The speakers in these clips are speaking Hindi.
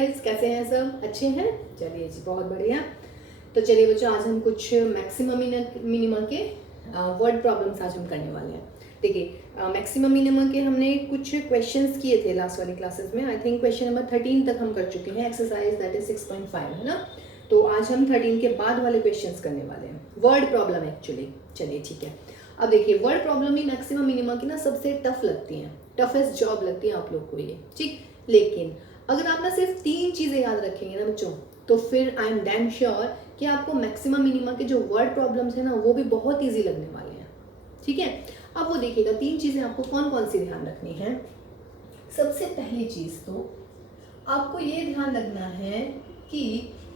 गाइस, कैसे हैं सब? अच्छे हैं? चलिए जी, बहुत बढ़िया। तो चलिए बच्चों, आज हम कुछ मैक्सिमम मिनिमा के वर्ड प्रॉब्लम्स आज हम करने वाले हैं। देखिए, मैक्सिमम मिनिमा के हमने कुछ क्वेश्चंस किए थे लास्ट वाली क्लासेस में। आई थिंक क्वेश्चन नंबर 13 तक हम कर चुके हैं। एक्सरसाइज दैट इज 6.5 है ना। तो आज हम 13 के बाद वाले क्वेश्चंस करने वाले हैं, वर्ड प्रॉब्लम एक्चुअली। चलिए ठीक है। अब देखिए, वर्ड प्रॉब्लम ही मैक्सिमम मिनिमा की ना सबसे टफ लगती हैं, टफेस्ट जॉब लगती है आप लोग को ये, ठीक। लेकिन अगर आप ना सिर्फ 3 चीज़ें याद रखेंगे ना बच्चों, तो फिर आई एम डैम श्योर कि आपको मैक्सिमम मिनिमा के जो वर्ड प्रॉब्लम्स है ना वो भी बहुत ईजी लगने वाले हैं, ठीक है। अब वो देखिएगा, 3 चीज़ें आपको कौन कौन सी ध्यान रखनी है। सबसे पहली चीज़ तो आपको ये ध्यान रखना है कि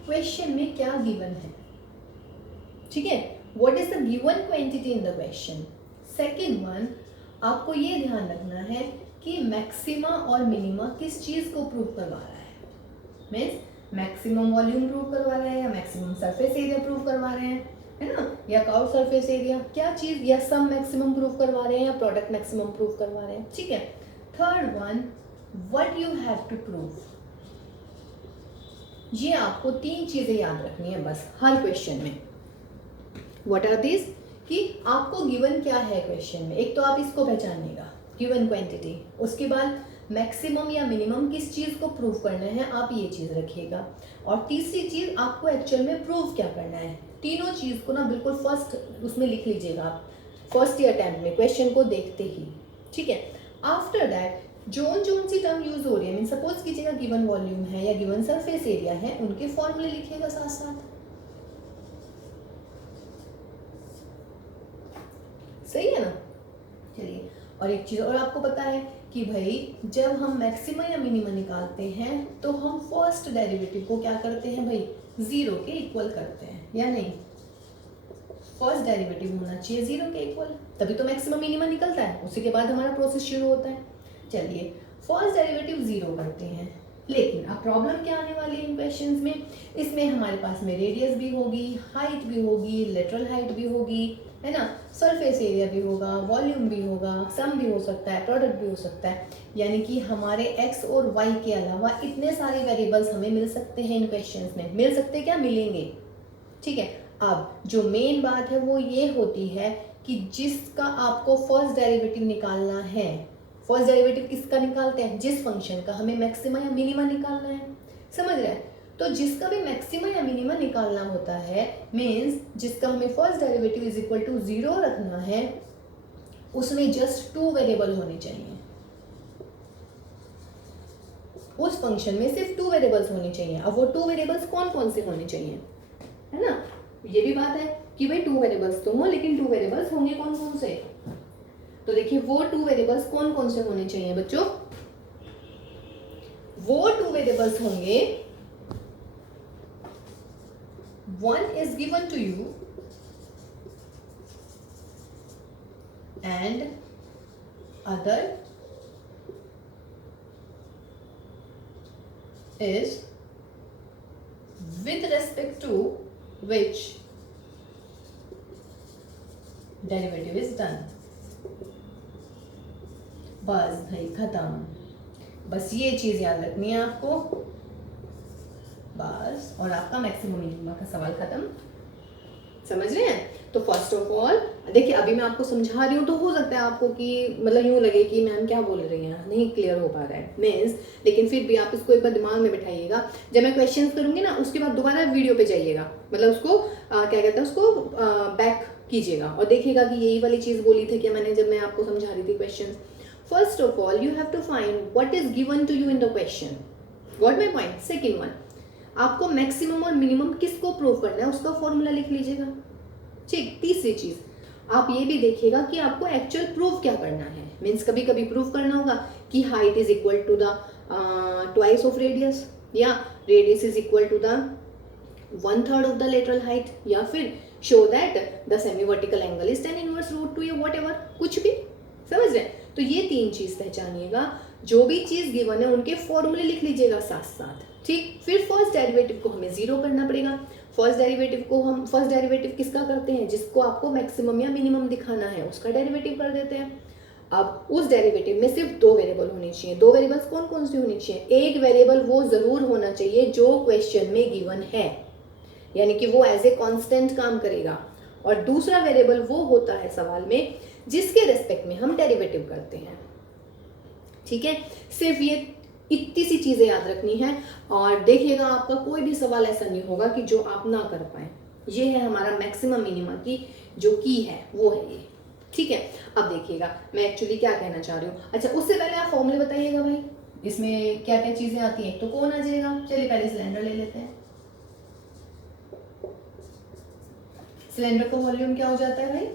क्वेश्चन में क्या गिवन है, ठीक है। What is the given quantity in the question. Second one, आपको ये ध्यान रखना है कि मैक्सिमा और मिनिमा किस चीज को प्रूव करवा रहा है। मीन्स मैक्सिमम वॉल्यूम प्रूव करवा रहा है या मैक्सिमम सरफेस एरिया प्रूव करवा रहे हैं, है ना, या कर्व सरफेस एरिया, क्या चीज, या सम मैक्सिमम प्रूव करवा रहे हैं या प्रोडक्ट मैक्सिमम प्रूव करवा रहे हैं, ठीक है। Third one, what you have to prove. ये आपको 3 चीजें याद रखनी है बस हर क्वेश्चन में। व्हाट आर दिस, कि आपको गिवन क्या है क्वेश्चन में। एक तो आप इसको पहचानिएगा, गिवन क्वांटिटी। उसके बाद मैक्सिमम या मिनिमम किस चीज़ को प्रूव करना है, आप ये चीज़ रखिएगा। और तीसरी चीज़, आपको एक्चुअल में प्रूव क्या करना है। तीनों चीज़ को ना बिल्कुल फर्स्ट उसमें लिख लीजिएगा आप, फर्स्ट ईयर अटेम्प्ट में क्वेश्चन को देखते ही, ठीक है। आफ्टर दैट जोन सी टर्म यूज हो रही है, मीन सपोज कीजिएगा गिवन वॉल्यूम है या गिवन सरफेस एरिया है, उनके फॉर्मूले लिखिएगा साथ साथ। सही है ना। चलिए, और एक चीज़ और आपको पता है कि भाई जब हम मैक्सिमा या मिनिमा निकालते हैं तो हम फर्स्ट डेरिवेटिव को क्या करते हैं भाई, 0 के इक्वल करते हैं, या नहीं। फर्स्ट डेरिवेटिव होना चाहिए 0 के इक्वल, तभी तो मैक्सिमा मिनिमा निकलता है, उसी के बाद हमारा प्रोसेस शुरू होता है। चलिए, फर्स्ट डेरिवेटिव 0 करते हैं। लेकिन अब प्रॉब्लम क्या आने वाली है इन क्वेश्चंस में, इसमें हमारे पास में रेडियस भी होगी, हाइट भी होगी, लेटरल हाइट भी होगी, है ना, सरफेस एरिया भी होगा, वॉल्यूम भी होगा, सम भी हो सकता है, प्रोडक्ट भी हो सकता है। यानी कि हमारे एक्स और वाई के अलावा इतने सारे वेरिएबल्स हमें मिल सकते हैं इन क्वेश्चंस में। मिल सकते क्या, मिलेंगे, ठीक है। अब जो मेन बात है वो ये होती है कि जिसका आपको फर्स्ट डेरिवेटिव निकालना है, फर्स्ट डेरिवेटिव किसका निकालते हैं, जिस फंक्शन का हमें मैक्सिमा या मिनिमा निकालना है, समझ रहे हैं। तो जिसका भी मैक्सिमा या मिनिमा निकालना होता है, मीन्स जिसका हमें first derivative is equal to 0 रखना है, उसमें जस्ट 2 वेरिएबल होने चाहिए। उस फंक्शन में सिर्फ 2 वेरिएबल्स होने चाहिए। अब वो 2 वेरिएबल्स कौन कौन से होने चाहिए, है ना। ये भी बात है कि भाई 2 वेरिएबल्स तो हो, लेकिन 2 वेरिएबल्स होंगे कौन कौन से। तो देखिए, वो 2 वेरिएबल्स कौन कौन से होने चाहिए बच्चों। वो 2 वेरिएबल्स होंगे, one is given to you and other is with respect to which derivative is done। बस भाई खत्म, बस ये चीज याद रखनी है आपको बस, और आपका मैक्सिमम मिनिमा का सवाल खत्म। समझ रहे हैं। तो फर्स्ट ऑफ ऑल देखिए, अभी मैं आपको समझा रही हूँ तो हो सकता है आपको कि मतलब यूँ लगे कि मैम क्या बोल रही हैं, नहीं क्लियर हो पा रहा है मीन्स, लेकिन फिर भी आप इसको एक बार दिमाग में बिठाइएगा। जब मैं क्वेश्चंस करूँगी ना, उसके बाद दोबारा वीडियो पे जाइएगा, मतलब उसको क्या कहते हैं, उसको बैक कीजिएगा और देखिएगा कि यही वाली चीज़ बोली थी क्या मैंने, जब मैं आपको समझा रही थी question. First of all you have to find what is given to you in the question, got my point. Second one, आपको मैक्सिमम और मिनिमम किसको प्रूव करना है, उसका फॉर्मूला लिख लीजिएगा, ठीक। तीसरी चीज, आप ये भी देखिएगा कि आपको एक्चुअल प्रूव क्या करना है। मीन्स कभी कभी प्रूव करना होगा कि height is equal to the twice of radius, या radius is equal to the 1/3 of the lateral height, या फिर show that the semi vertical angle is tan inverse √2 या वॉट एवर, कुछ भी। समझ रहे हैं। तो ये 3 चीज पहचानिएगा। जो भी चीज गिवन है उनके फॉर्मूले लिख लीजिएगा साथ साथ, ठीक। फिर फर्स्ट डेरिवेटिव को हमें 0 करना पड़ेगा। फर्स्ट डेरिवेटिव किसका करते हैं, जिसको आपको मैक्सिमम या मिनिमम दिखाना है उसका डेरिवेटिव कर देते हैं। अब उस डेरिवेटिव में सिर्फ 2 वेरिएबल होने चाहिए। 2 वेरिएबल्स कौन कौन सी होनी चाहिए? एक वेरिएबल वो जरूर होना चाहिए जो क्वेश्चन में गिवन है, यानी कि वो एज ए कांस्टेंट काम करेगा, और दूसरा वेरिएबल वो होता है सवाल में जिसके रेस्पेक्ट में हम डेरिवेटिव करते हैं। ठीक है, सिर्फ ये इतनी सी चीजें याद रखनी है, और देखिएगा आपका कोई भी सवाल ऐसा नहीं होगा कि जो आप ना कर पाए। ये है हमारा मैक्सिमम मिनिमम की जो की है वो है ये। ठीक है, अब देखिएगा मैं एक्चुअली क्या कहना चाह रही हूँ। अच्छा, उससे पहले आप फॉर्मूले बताइएगा भाई, इसमें क्या क्या चीजें आती हैं। तो कौन आ जाएगा? चलिए पहले सिलेंडर ले लेते हैं। सिलेंडर का वॉल्यूम क्या हो जाता है भाई?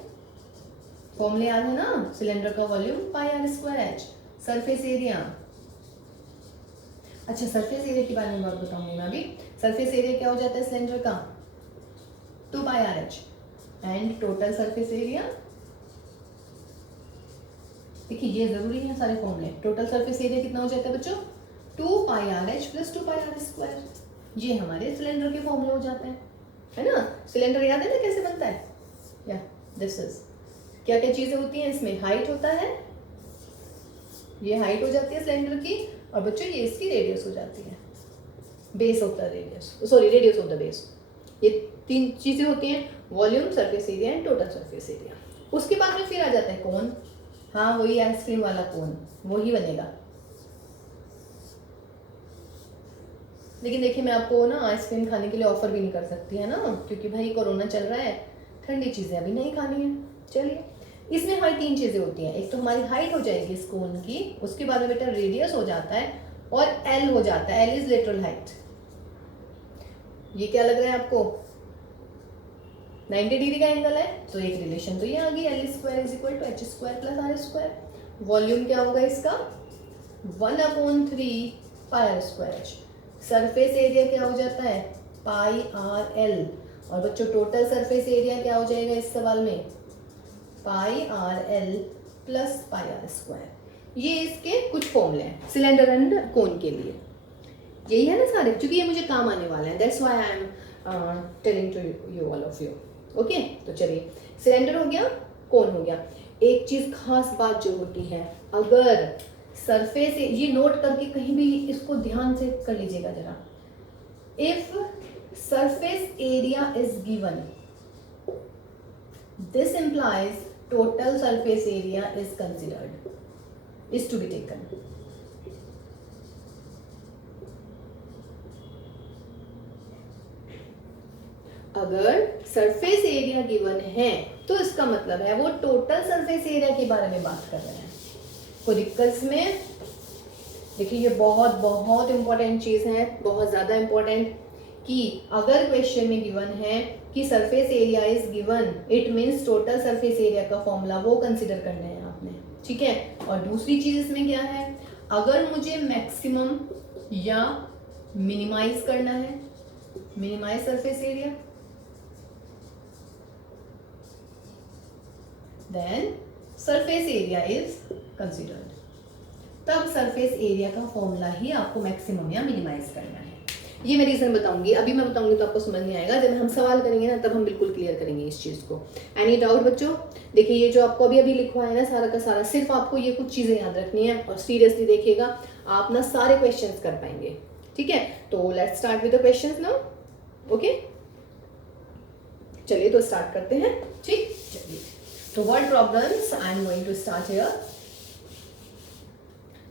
फॉर्मूले याद है ना, सिलेंडर का वॉल्यूम πr²h, सरफेस एरिया। अच्छा, सरफेस एरिया के बारे में बात बताऊंगी मैं अभी। सरफेस एरिया क्या हो जाता है सिलेंडर का? 2πrh, and total surface area, देखिए ये जरूरी है सारे फॉर्मूले। टोटल सरफेस एरिया कितना हो जाता है बच्चों? 2πrh + 2πr²। ये हमारे सिलेंडर के फॉर्मूले हो जाते हैं, है ना। सिलेंडर याद है ना कैसे बनता है? या दिस इज, क्या क्या चीजें होती हैं इसमें? हाइट होता है, ये हाइट हो जाती है सिलेंडर की, और बच्चों ये इसकी रेडियस हो जाती है, base of the radius, sorry radius of the base. ये 3 चीजें होती हैं, volume, surface area and total surface area. उसके बाद में फिर आ जाता है कोन। हाँ, वही आइसक्रीम वाला कोन, वही बनेगा। लेकिन देखिए मैं आपको ना आइसक्रीम खाने के लिए ऑफर भी नहीं कर सकती है ना, क्योंकि भाई कोरोना चल रहा है, ठंडी चीजें अभी नहीं खानी है। चलिए, इसमें हमारी 3 चीजें होती हैं। एक तो हमारी हाइट हो जाएगी इस कोन की, उसके बाद में बेटा रेडियस हो जाता है, और एल हो जाता है, एल इज लेटरल हाइट। ये क्या लग रहा है आपको? 90 डिग्री का एंगल है, तो एक रिलेशन तो ये आ गई, L² = h² + r²। वॉल्यूम क्या होगा इसका? 1/3 πr²h। सरफेस एरिया क्या हो जाता है? πrl। और बच्चों टोटल सरफेस एरिया क्या हो जाएगा इस सवाल में? πrl + πr²। ये इसके कुछ फॉर्मूले हैं सिलेंडर एंड कोन के लिए। यही है ना सारे, क्योंकि ये मुझे काम आने वाला है, that's why I am telling to you all of you. Okay, तो चलिए सिलेंडर हो गया, कोन हो गया। एक चीज खास बात जो होती है, अगर सरफेस, ये नोट करके कहीं भी इसको ध्यान से कर लीजिएगा जरा। If surface area is given, this implies total surface area is considered, is to be taken. अगर सरफेस एरिया गिवन है तो इसका मतलब है वो टोटल सरफेस एरिया के बारे में बात कर रहे हैं। कोई दिक्कत इसमें? देखिए ये बहुत बहुत इंपॉर्टेंट चीज है, बहुत ज्यादा इंपॉर्टेंट, कि अगर क्वेश्चन में गिवन है कि surface area is given, it means total surface area का फॉर्मूला वो कंसीडर करना है आपने। ठीक है, और दूसरी चीज इसमें क्या है, अगर मुझे मैक्सिमम या मिनिमाइज करना है, minimize surface area, then surface area is considered। तब सरफेस एरिया का फॉर्मूला ही आपको मैक्सिमम या मिनिमाइज करना है। ये मैं रीजन बताऊंगी, अभी मैं बताऊंगी तो आपको समझ नहीं आएगा, जब हम सवाल करेंगे ना तब हम बिल्कुल क्लियर करेंगे इस चीज को। एनी डाउट बच्चों? देखिए ये जो आपको अभी अभी लिखवा है ना सारा का सारा, सिर्फ आपको ये कुछ चीजें याद रखनी है, और सीरियसली देखिएगा आप ना सारे क्वेश्चंस कर पाएंगे। ठीक है, तो let's start with the questions now. Okay, चलिए तो स्टार्ट करते हैं। ठीक, चलिए तो word problems I am going to start here.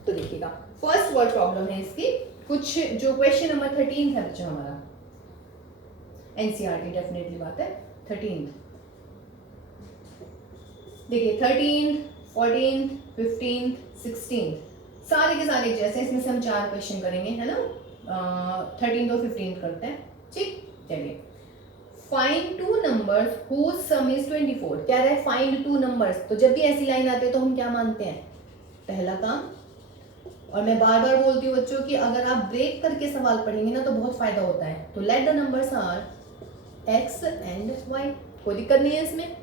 तो देखिएगा फर्स्ट वर्ड प्रॉब्लम है इसकी, कुछ जो क्वेश्चन नंबर 13 है बच्चों हमारा, एनसीईआरटी डेफिनेटली बात है 13। देखिए 13, 14, 15, 16 सारे के सारे जैसे, इसमें से हम 4 क्वेश्चन करेंगे, है ना। 13 तो 15 करते हैं। ठीक, चलिए find 2 numbers whose sum is 24। कह रहा है फाइंड 2 नंबर्स, तो जब भी ऐसी लाइन आती है तो हम क्या मानते हैं? पहला काम। और मैं बार बार बोलती हूँ बच्चों कि अगर आप ब्रेक करके सवाल पढ़ेंगे ना तो बहुत फायदा होता है। तो let the numbers are x and y, कोई दिक्कत नहीं है इसमें।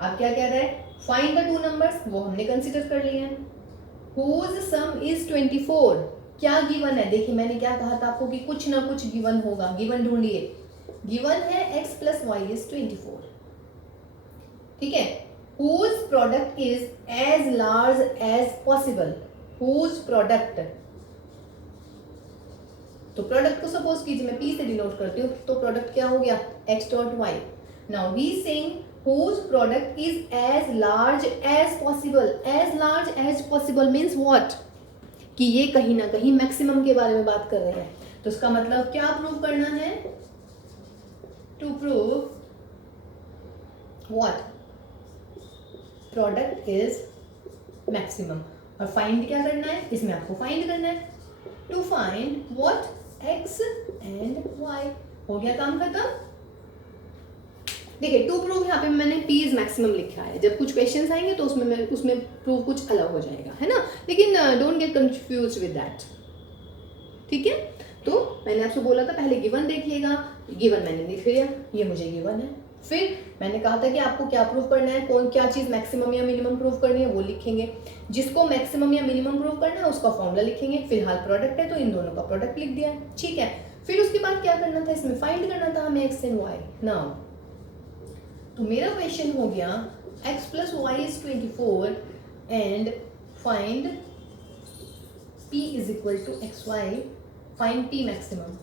आप क्या कह रहे हैं? फाइंड द 2 नंबर्स, वो हमने कंसिडर कर लिए हैं। whose sum is 24, क्या गिवन है? देखिए मैंने क्या कहा था आपको कि कुछ ना कुछ गिवन होगा, गिवन ढूंढिए। गिवन है x + y = 24। ठीक है, whose product is as large as possible, whose product, तो प्रोडक्ट को सपोज कीजिए मैं P से डिनोट करती हूँ, तो प्रोडक्ट क्या हो गया x dot y. Now he saying whose product is as large as possible. as large as possible means what? कि ये कहीं ना कहीं मैक्सिमम के बारे में बात कर रहे हैं. तो इसका मतलब क्या प्रूव करना है? To prove what? Product is maximum. और फाइंड क्या करना है? इसमें आपको फाइंड करना है. To find what? x and y. हो गया काम खत्म. देखिए टू प्रूव यहाँ पे मैंने p इज मैक्सिमम लिखा है. जब कुछ क्वेश्चंस आएंगे तो उसमें प्रूव कुछ अलग हो जाएगा, है ना. लेकिन don't get confuse with that. ठीक है. तो मैंने आपसे बोला था पहले गिवन देखिएगा. गिवन मैंने लिख लिया, ये मुझे गिवन है. फिर मैंने कहा था कि आपको क्या प्रूव करना है, कौन क्या चीज़ मैक्सिमम या मिनिमम प्रूव करनी है वो लिखेंगे. जिसको मैक्सिमम या मिनिमम प्रूव करना है उसका फॉर्मूला लिखेंगे. फिलहाल प्रोडक्ट है तो इन दोनों का प्रोडक्ट लिख दिया है. ठीक है. फिर उसके बाद क्या करना था, इसमें फाइंड करना था हमें x एंड y. नाउ तो मेरा क्वेश्चन हो गया x plus y is 24 and find p is equal to x y. Find p maximum.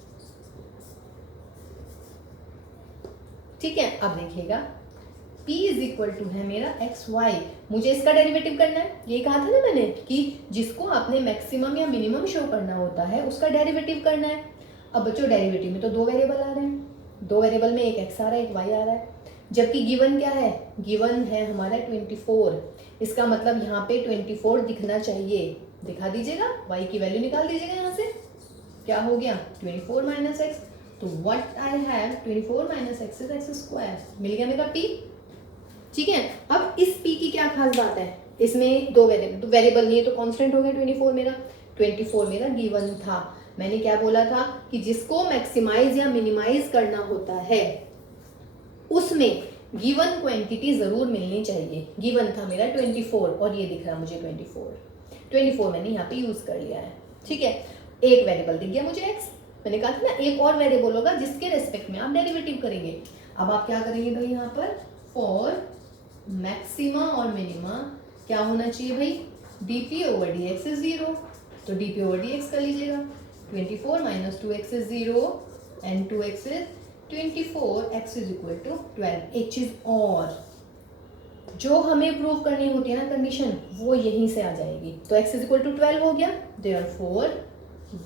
ठीक है. अब देखिएगा p इज इक्वल टू है मेरा एक्स वाई. मुझे इसका डेरिवेटिव करना है. ये कहा था ना मैंने कि जिसको आपने मैक्सिमम या मिनिमम शो करना होता है उसका डेरिवेटिव करना है. अब बच्चों डेरिवेटिव में तो दो वेरिएबल आ रहे हैं. दो वेरिएबल में एक x आ रहा है एक y आ रहा है. जबकि गिवन क्या है? गिवन है हमारा 24. इसका मतलब यहाँ पे 24 दिखना चाहिए. दिखा दीजिएगा. y की वैल्यू निकाल दीजिएगा यहाँ से. क्या हो गया 24 माइनस एक्स. तो what I have 24 minus x is x square. मिल गया मेरा p. ठीक है. अब इस p की क्या खास बात है? इसमें दो वेरिएबल, तो वेरिएबल नहीं है तो कांस्टेंट हो गया 24 मेरा. 24 मेरा गिवन था. मैंने क्या बोला था कि जिसको मैक्सिमाइज या मिनिमाइज करना होता है उसमें गिवन क्वांटिटी जरूर मिलनी चाहिए. गिवन था मेरा 24 और ये दिख रहा मुझे 24 मैंने यहाँ पे यूज कर लिया है. ठीक है. एक वेरिएबल दिख गया मुझे x. मैंने कहा था ना एक और वेरिएबल होगा जिसके रेस्पेक्ट में आप डेरिवेटिव करेंगे. अब आप क्या करेंगे भाई, यहाँ पर फॉर मैक्सिमा और मिनिमा क्या होना चाहिए भाई, dp ओवर dx इज 0. तो dp ओवर dx कर लीजिएगा. 24 minus 2x is 0 and 2x is 24. x is equal to 12. एक चीज और जो हमें प्रूव करनी होती है ना कंडीशन, वो यहीं से आ जाएगी. तो x इज इक्वल टू 12 हो गया. Therefore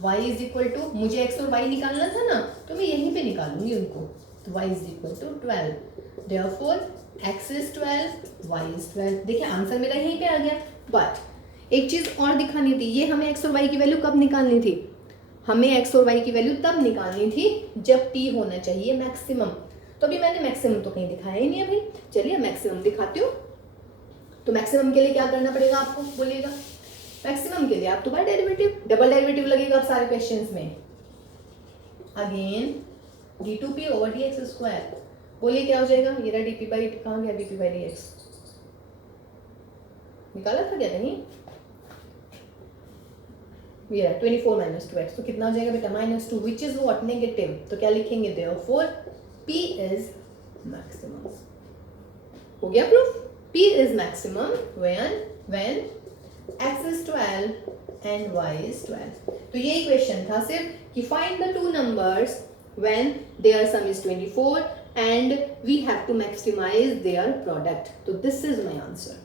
y is equal to, मुझे x और y निकालना था ना तो मैं यहीं पे निकालूंगी उनको. तो y is equal to 12. Therefore x is 12, y is 12. देखिए आंसर मेरा यहीं पे आ गया. बट एक चीज और दिखानी थी. ये हमें x और y की वैल्यू कब निकालनी थी? हमें x और y की वैल्यू तब निकालनी थी जब p होना चाहिए मैक्सिमम. तो अभी मैंने मैक्सिमम तो कहीं दिखाया ही नहीं है भाई. चलिए मैक्सिमम दिखाती हूँ. तो मैक्सिमम के लिए क्या करना पड़ेगा आपको बोलिएगा. मैक्सिमम के लिए आप दोबारा डेरिवेटिव, डबल डेरिवेटिव लगेगा अब सारे क्वेश्चंस में. Again d2p over dx square. बोलिए क्या हो जाएगा. ये रहा dp बाई, कहाँ गया dp बाई dx? निकाला था क्या नहीं? ये रहा 24 माइनस 2x. तो कितना हो जाएगा बेटा -2 विच इज व्हाट नेगेटिव. तो क्या लिखेंगे देयरफॉर p इज मैक्सिमम. हो गया proof. p is maximum when x is 12 and y is 12. तो ये क्वेश्चन था सिर्फ कि find the two numbers when their sum is 24 and we have to maximize their product. तो this is my answer.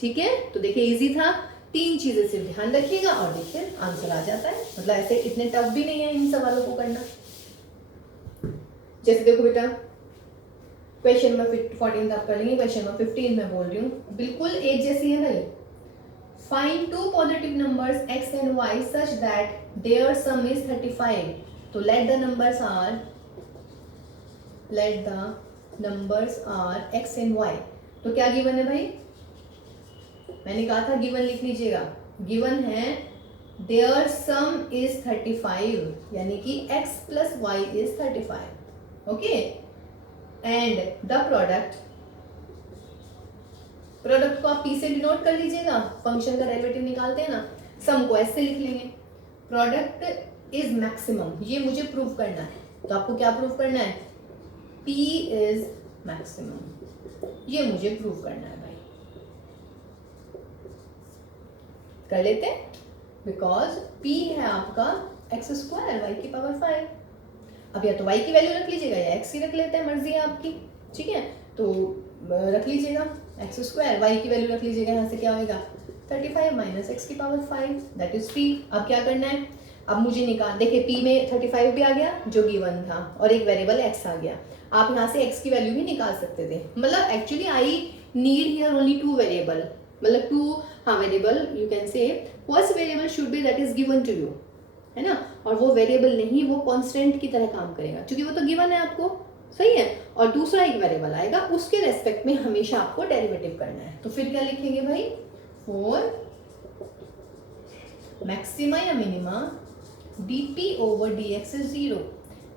ठीक है. तो देखिए इजी था. 3 चीजें सिर्फ ध्यान रखिएगा और देखिए आंसर आ जाता है. मतलब ऐसे इतने टफ भी नहीं है इन सवालों को करना. जैसे देखो बेटा क्वेश्चन नंबर 14 आप कर लेंगे. क्वेश्चन नंबर 15 मैं बोल रही हूँ बिल्कुल एक जैसी है भाई. Find two positive numbers x and y such that their sum is 35. तो let the numbers are x and y. तो क्या गिवन है भाई? मैंने कहा था गिवन लिख लीजिएगा. गिवन है their sum is 35 यानी कि x plus y is 35. Okay. And the product को आप p से डिनोट कर लीजिएगा. फंक्शन का डेरिवेटिव निकालते हैं ना, सम को s से लिख लेंगे. प्रोडक्ट इज मैक्सिमम, ये मुझे प्रूव करना है. तो आपको क्या प्रूव करना है? p इज मैक्सिमम, ये मुझे प्रूव करना है भाई. कर लेते हैं, बिकॉज p है आपका x स्क्वायर y की पावर 5। अब या तो y की वैल्यू रख लीजिएगा या x की रख लेते हैं, मर्जी है आपकी, ठीक है। तो रख लीजिएगा x स्क्वायर, y की वैल्यू रख लीजिएगा, यहाँ से क्या होगा 35 माइनस x की पावर 5 दैट इज p। अब क्या करना है, अब मुझे निकाल, देखिए p में 35 भी आ गया जो गिवन था और एक वेरिएबल x आ गया। आप यहाँ से x की वैल्यू भी निकाल सकते थे, मतलब actually I need here only 2 variable, मतलब 2 variable you can say first variable should be that is given to you, है ना, और वो वेरिएबल नहीं, वो कांस्टेंट की तरह काम करेगा क्योंकि वो तो गिवन है आपको, सही है। और दूसरा एक वेरिएबल आएगा, उसके रेस्पेक्ट में हमेशा आपको डेरिवेटिव करना है। तो फिर क्या लिखेंगे भाई, फॉर मैक्सिमा या minima dp over dx is 0,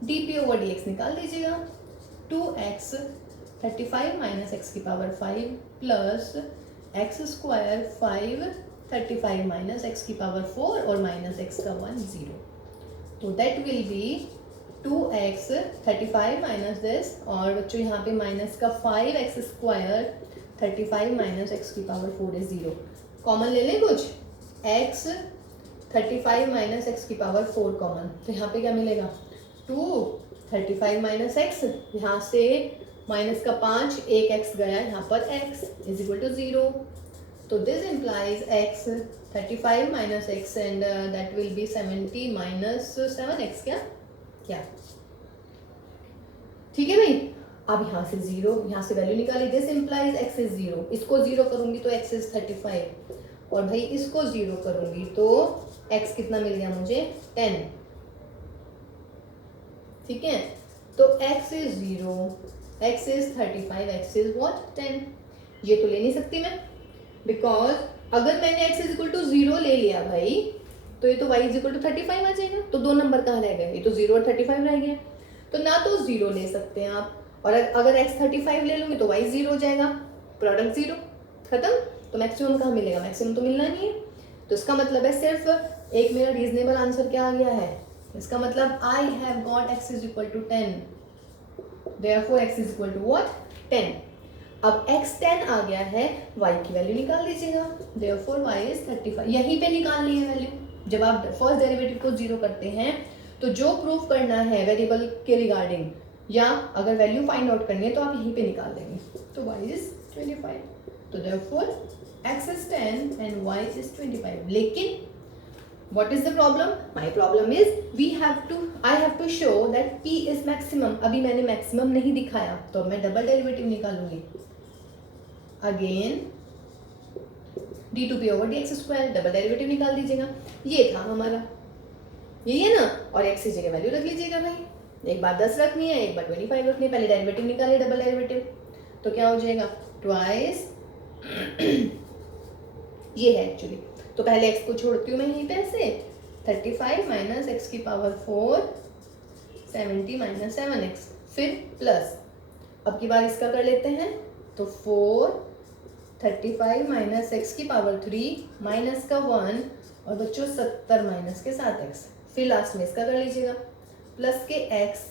dp over dx निकाल दीजिएगा, 2x 35 माइनस एक्स की power 5 plus x square 5 35 minus x की पावर 4 और माइनस एक्स का 1 0, तो that will B 2x 35 minus this, और बच्चों यहाँ पे माइनस का 5x स्क्वायर 35 माइनस एक्स की पावर 4 इज 0। कॉमन ले लें कुछ, x 35 माइनस एक्स की पावर 4 कॉमन, तो यहाँ पे क्या मिलेगा 2 35 माइनस एक्स, यहाँ से माइनस का 5 एक x गया यहाँ पर x इज इक्वल टू 0, तो this implies x 35 minus x and that will B 70 minus 7x, क्या ठीक है भाई। अब यहाँ से 0, यहाँ से वैल्यू निकाली, दिस इम्प्लाइज x इज 0, इसको 0 करूंगी तो x इज 35, और भाई इसको 0 करूंगी तो x कितना मिल गया मुझे 10, ठीक है। तो x is 0, x is 35, x is what 10। ये तो ले नहीं सकती मैं, बिकॉज अगर मैंने x इज इक्वल टू 0 ले लिया भाई, तो ये तो y इज इक्वल टू 35 आ जाएगा, तो 2 नंबर कहाँ रह गए, ये तो 0 और 35 रह गया, तो ना तो 0 ले सकते हैं आप, और अगर x 35 ले लूँगी तो y 0 हो जाएगा, प्रोडक्ट 0 खत्म। तो मैक्सिमम कहाँ मिलेगा, मैक्सिमम तो मिलना नहीं है। तो इसका मतलब है सिर्फ एक मेरा रीजनेबल आंसर क्या आ गया है, इसका मतलब I have got x is equal to 10, therefore x is equal to what 10। अब x 10 आ गया है, y की वैल्यू निकाल दीजिएगा, देयरफॉर y इज 35, यहीं पे निकालनी है वैल्यू। जब आप फर्स्ट डेरिवेटिव को 0 करते हैं तो जो प्रूफ करना है वेरिएबल के रिगार्डिंग, या अगर वैल्यू फाइंड आउट करनी है तो आप यहीं पे निकाल देंगे, तो y इज 25, तो therefore x is 10 and y is 25। लेकिन what is the problem? My problem is I have to show that p is maximum। अभी मैंने मैक्सिमम नहीं दिखाया, तो मैं डबल डेरिवेटिव निकालूंगी, again d2p over dx square, double derivative निकाल दीजिएगा। ये था हमारा, यही है ना, और x की जगह वैल्यू रख लीजिएगा भाई, एक बार 10 रखनी है, एक बार 25 रखनी है, पहले डेरिवेटिव निकालिए डबल डेरिवेटिव, तो क्या हो जाएगा ट्वाइस ये है एक्चुअली, तो पहले x को छोड़ती हूँ मैं यहीं पे ऐसे, 35 माइनस एक्स की पावर 4 70 माइनस 7x, फिर प्लस, अब की बार इसका कर लेते हैं, तो 4 35 माइनस एक्स की पावर 3 माइनस का 1, और बच्चों 70 माइनस के 7x, फिर लास्ट में इसका कर लीजिएगा, प्लस के x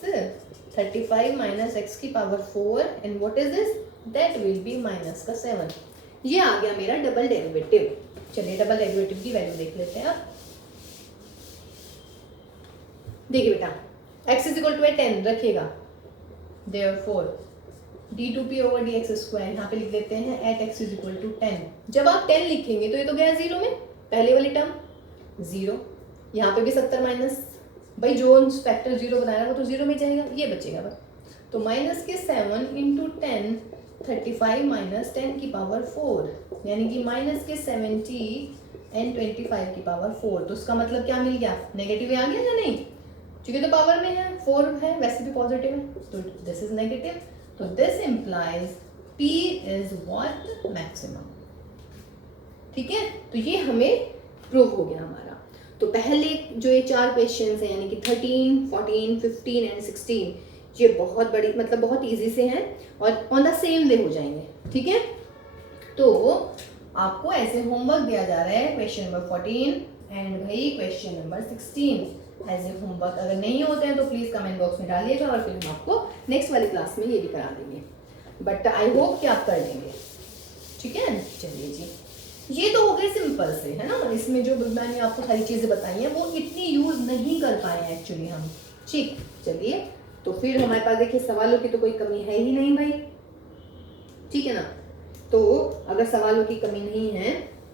35 माइनस एक्स की power 4 and what is this, that will B minus का 7। ये आ गया मेरा डबल डेरिवेटिव। चलिए डबल डेरिवेटिव की वैल्यू देख लेते हैं। अब देखिए बेटा, x इज इक्वल टू 10 रखिएगा, therefore d2p over dx square, यहाँ पे लिख देते हैं at x is equal to 10। जब आप 10 लिखेंगे तो ये तो गया 0 में, पहले वाली टर्म 0, यहाँ पे भी 70 माइनस, भाई जो फैक्टर 0 बनाया वो तो 0 में जाएगा, ये बचेगा बस, तो माइनस के 7 इंटू 10 35 माइनस 10 की पावर 4, यानी कि माइनस के 70 एंड 25 की पावर 4, तो उसका मतलब क्या मिल गया, नेगेटिव आ गया या नहीं, क्योंकि तो पावर में है, 4 है, वैसे भी पॉजिटिव है, तो दिस इज नेगेटिव, तो this implies p is what maximum. ठीक है, तो ये हमें प्रूव हो गया हमारा। तो पहले जो ये 4 क्वेश्चंस हैं, यानी कि 13, 14, 15 एंड 16, ये बहुत बड़ी मतलब बहुत इजी से हैं और ऑन द सेम वे हो जाएंगे। ठीक है, तो आपको ऐसे होमवर्क दिया जा रहा है क्वेश्चन नंबर 14 एंड भाई question number 16 as a homework. अगर नहीं होते हैं तो प्लीज़ कमेंट बॉक्स में डालिएगा और फिर हम आपको नेक्स्ट वाली क्लास में ये भी करा देंगे, बट आई होप कि आप कर लेंगे। ठीक है, चलिए जी, ये तो हो गए सिंपल से, है ना, इसमें जो मैंने आपको सारी चीजें बताई हैं वो इतनी यूज नहीं कर पाए एक्चुअली हम। ठीक, चलिए, तो फिर हमारे पास देखिए सवालों की तो कोई कमी है ही नहीं भाई, ठीक है ना। तो अगर सवालों की कमी नहीं है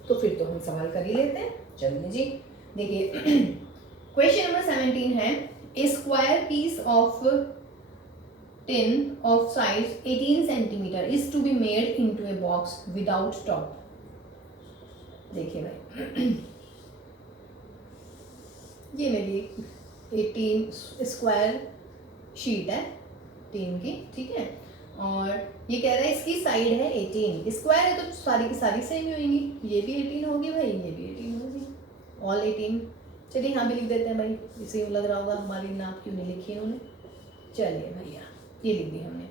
तो फिर तो हम सवाल कर ही लेते हैं। चलिए जी, देखिए क्वेश्चन नंबर 17 है, a square piece of tin of size 18 centimeter is to be made into a box without top। देखिए भाई ये मेरी 18 स्क्वायर शीट है टीन की, ठीक है, और ये कह रहा है इसकी साइड है 18, स्क्वायर है तो सारी की सारी सेम ही होंगी, ये भी 18 होगी भाई, ये भी 18 होगी, ऑल 18। चलिए यहाँ भी लिख देते हैं भाई, इसे लग रहा होगा हमारी नाप क्यों नहीं लिखी है उन्होंने। चलिए भैया ये लिख दी हमने,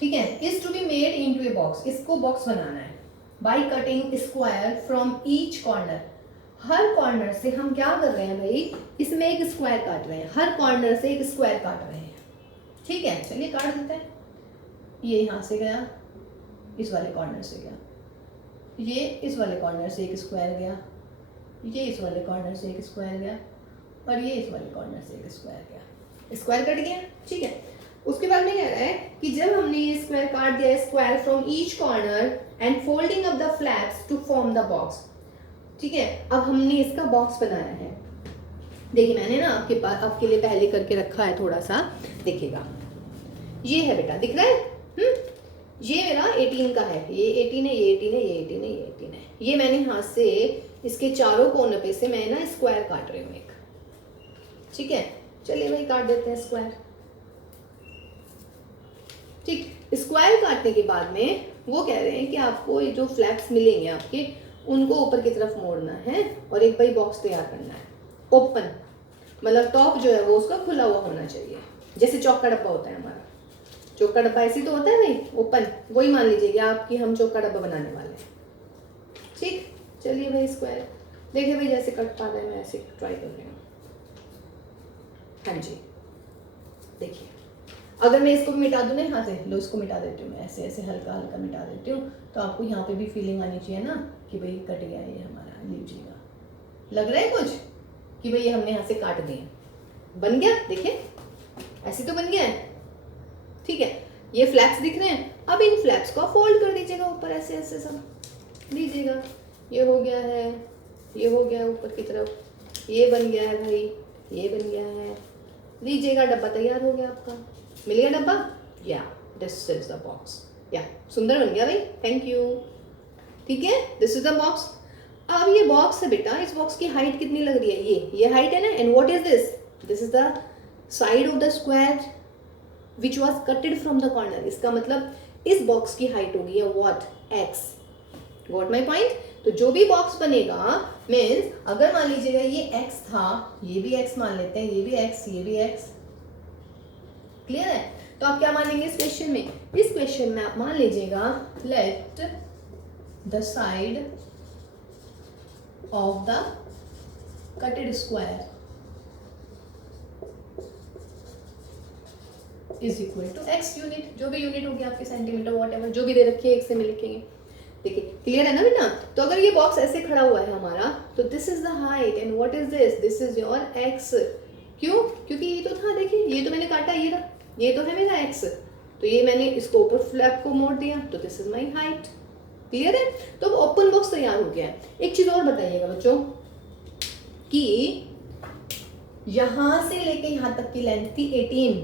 ठीक है। Is to be made into a box, इसको बॉक्स बनाना है by cutting square from each corner. हर कॉर्नर से हम क्या कर रहे हैं भाई, इसमें एक स्क्वायर काट रहे हैं, हर कॉर्नर से एक स्क्वायर काट रहे हैं, ठीक है। चलिए काट देते हैं, ये यहाँ से गया, इस वाले कॉर्नर से गया, ये इस वाले कॉर्नर से एक स्क्वायर गया, ये इस वाले कॉर्नर से एक स्क्वायर गया, और ये इस वाले कॉर्नर से एक स्क्वायर गया, स्क्वायर कट गया, ठीक है। उसके बाद में कह रहा है कि जब हमने ये स्क्वायर काट दिया, square from each corner and folding up the flaps to form the box, ठीक है। अब हमने इसका बॉक्स बनाया है, देखिए मैंने ना आपके लिए पहले करके रखा है थोड़ा सा, देखिएगा ये है बेटा, दिख रहा है, ये मेरा 18 का है, ये 18 है, ये 18 है, ये 18 है, ये 18 है, ये मैंने हाथ से इसके चारों कोने पे से मैं ना स्क्वायर काट रही हूँ एक, ठीक है। चलिए भाई काट देते हैं स्क्वायर, ठीक। स्क्वायर काटने के बाद में वो कह रहे हैं कि आपको ये जो फ्लैप्स मिलेंगे आपके, उनको ऊपर की तरफ मोड़ना है और एक भाई बॉक्स तैयार करना है ओपन, मतलब टॉप जो है वो उसका खुला हुआ होना चाहिए, जैसे चौक का डब्बा होता है हमारा, चौक का डब्बा ऐसे तो होता है भाई ओपन, वही मान लीजिए आपकी हम चौक का डब्बा बनाने वाले हैं, ठीक। चलिए भाई स्क्वायर देखिए भाई जैसे कट पा रहे हैं, मैं ऐसे ट्राई कर रही हूँ, हाँ जी। देखिए अगर मैं इसको मिटा दूँ ना यहाँ से, लो इसको मिटा देती हूँ मैं, ऐसे ऐसे हल्का हल्का मिटा देती हूँ, तो आपको यहाँ पे भी फीलिंग आनी चाहिए ना कि भाई कट गया ये हमारा, लीजिएगा, लग रहा है कुछ कि भाई ये हमने यहाँ से काट दिए, बन गया, देखिए ऐसे तो बन गया है, ठीक है। ये फ्लैप्स दिख रहे हैं, अब इन फ्लैप्स को फोल्ड कर दीजिएगा ऊपर, ऐसे ऐसे सब लीजिएगा, ये हो गया है, ये हो गया ऊपर की तरफ, ये बन गया है भाई, ये बन गया है, लीजिएगा डब्बा तैयार हो गया आपका, मिल गया डब्बा, या दिस इज द बॉक्स, या सुंदर बन गया भाई, थैंक यू, ठीक है, दिस इज द बॉक्स। अब ये बॉक्स है बेटा, इस बॉक्स की हाइट कितनी लग रही है, ये हाइट है ना, and what is this, this is the side of the square which was कटेड from the corner, इसका मतलब इस बॉक्स की हाइट होगी या what, x, got my point. तो जो भी बॉक्स बनेगा मीन्स अगर मान लीजिएगा ये x था, ये भी x मान लेते हैं, ये भी x, ये भी x, क्लियर है। तो आप क्या मानेंगे इस क्वेश्चन में, इस क्वेश्चन में आप मान लीजिएगा let the side of the cutted square is equal to x unit, जो भी यूनिट होगी आपके सेंटीमीटर वॉट जो भी दे रखी है, एक से में लिखेंगे, देखिए क्लियर है ना बेटा। तो अगर ये बॉक्स ऐसे खड़ा हुआ है हमारा, तो this is the height and what is this, this is your x, क्यों, क्योंकि ये तो था, देखिए ये तो मैंने काटा, ये था, ये तो है मेरा x, तो ये मैंने इसको ऊपर फ्लैप को मोड़ दिया, तो this is my height, clear है। तो अब ओपन बॉक्स तैयार हो गया है। एक चीज और बताइएगा बच्चों कि यहां से लेके यहां तक की लेंथ थी 18,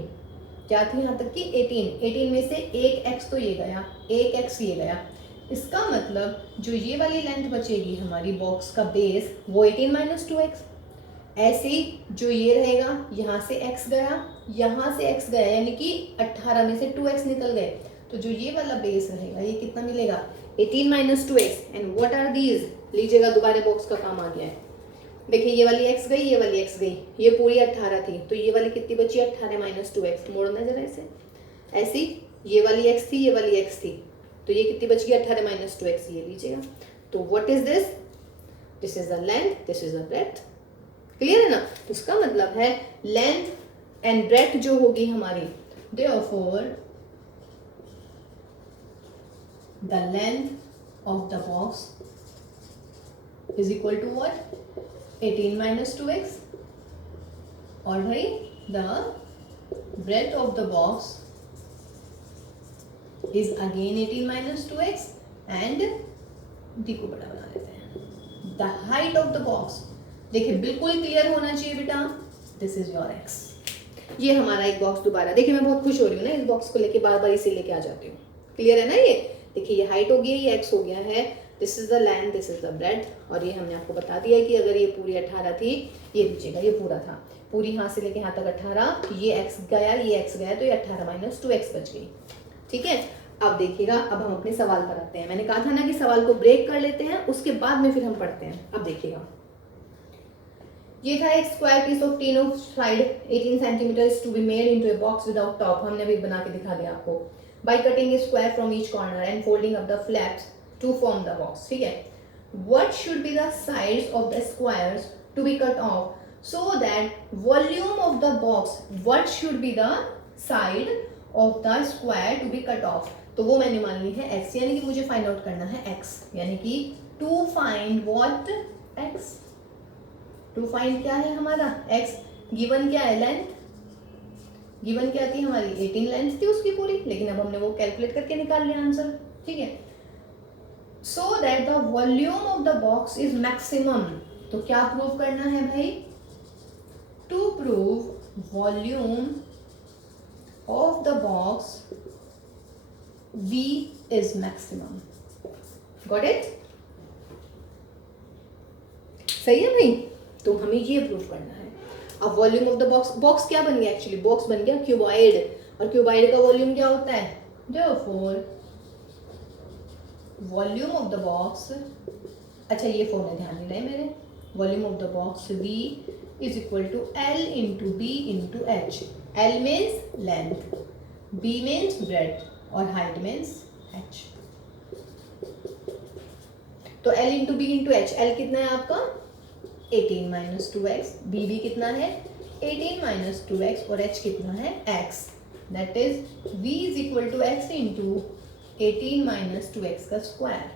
क्या थी यहाँ तक की 18 में से एक x तो ये गया, एक x ये गया, इसका मतलब जो ये वाली लेंथ बचेगी हमारी बॉक्स का बेस, वो 18 माइनस 2x, ऐसे ही जो ये रहेगा, यहाँ से x गया, यहाँ से x गया, यानी कि 18 में से 2x निकल गए, तो जो ये वाला बेस रहेगा ये कितना मिलेगा, 18 minus 2x, and what are these, लीजिएगा दोबारा बॉक्स का काम आ गया है, देखिए ये वाली x गई, ये वाली x गई, ये पूरी 18 थी, तो ये वाली कितनी बची, 18 माइनस 2x, मोड़ना जरा ऐसे, ऐसी ये वाली x थी, ये वाली x थी, तो ये कितनी बच गई, 18 माइनस 2x, ये लीजिएगा। तो what is this, this is the length, this is the breadth, clear है ना। तो उसका मतलब है लेंथ एंड ब्रेड्थ जो होगी हमारी, therefore the length of the box is equal to what, 18 minus 2x, और भाई the breadth of the box is again 18 minus 2x and डी को बड़ा बना लेते हैं, the height of the box. देखिए बिल्कुल क्लियर होना चाहिए बेटा, दिस इज योर x। ये हमारा एक बॉक्स दोबारा, देखिए मैं बहुत खुश हो रही हूँ ना इस बॉक्स को लेके, बार बार इसे लेके आ जाती हूँ। क्लियर है ना ये, देखिए ये हाइट हो गई है, ये x हो गया है, this is the length, this is the breadth, और ये हमने आपको बता दिया है कि अगर ये पूरी 18 थी, ये लीजिएगा ये पूरा था, पूरी यहाँ से लेके यहाँ तक 18, ये x गया, ये x गया, तो ये 18 माइनस 2x बच गई। ठीक है, अब देखिएगा, अब हम अपने सवाल पर आते हैं। मैंने कहा था ना कि सवाल को ब्रेक कर लेते हैं, उसके बाद में फिर हम पढ़ते हैं। अब देखिएगा, ये था एक square piece of tin of side 18 centimetre to be made into a box without top. हमने अभी बना के दिखा दिया आपको। By cutting a square from each corner and folding up the flaps to form the box. ठीक है, what should be the sides of the squares to be cut off so that volume of the box, what should be the side of the square to be cut off. तो वो मैंने मान ली है x, यानी कि मुझे फाइंड आउट करना है x, यानी कि to find what x, to find क्या है हमारा x, गिवन क्या है लेंथ, गिवन क्या थी हमारी 18 लेंथ थी उसकी पूरी, लेकिन अब हमने वो कैलकुलेट करके निकाल लिया आंसर। ठीक है, so that the volume of the box is maximum. तो क्या प्रूव करना है भाई, to prove volume of the box V is maximum. Got it? सही है भाई, तो हमें ये प्रूव करना है। अब volume of the box, box क्या बन गया एक्चुअली, बॉक्स बन गया क्यूबॉइड, और क्यूबॉइड का वॉल्यूम क्या होता है, therefore volume of the box, अच्छा ये फोन है ध्यान नहीं रहे मेरे, volume of the box V is equal to L into B into H। L means length, B means breadth, और हाइट मीन्स h। तो L into B into H, L कितना है आपका 18 माइनस 2x, B भी कितना है 18 माइनस 2x, और h कितना है x, that is V is equal to x into 18 minus 2x का स्क्वायर।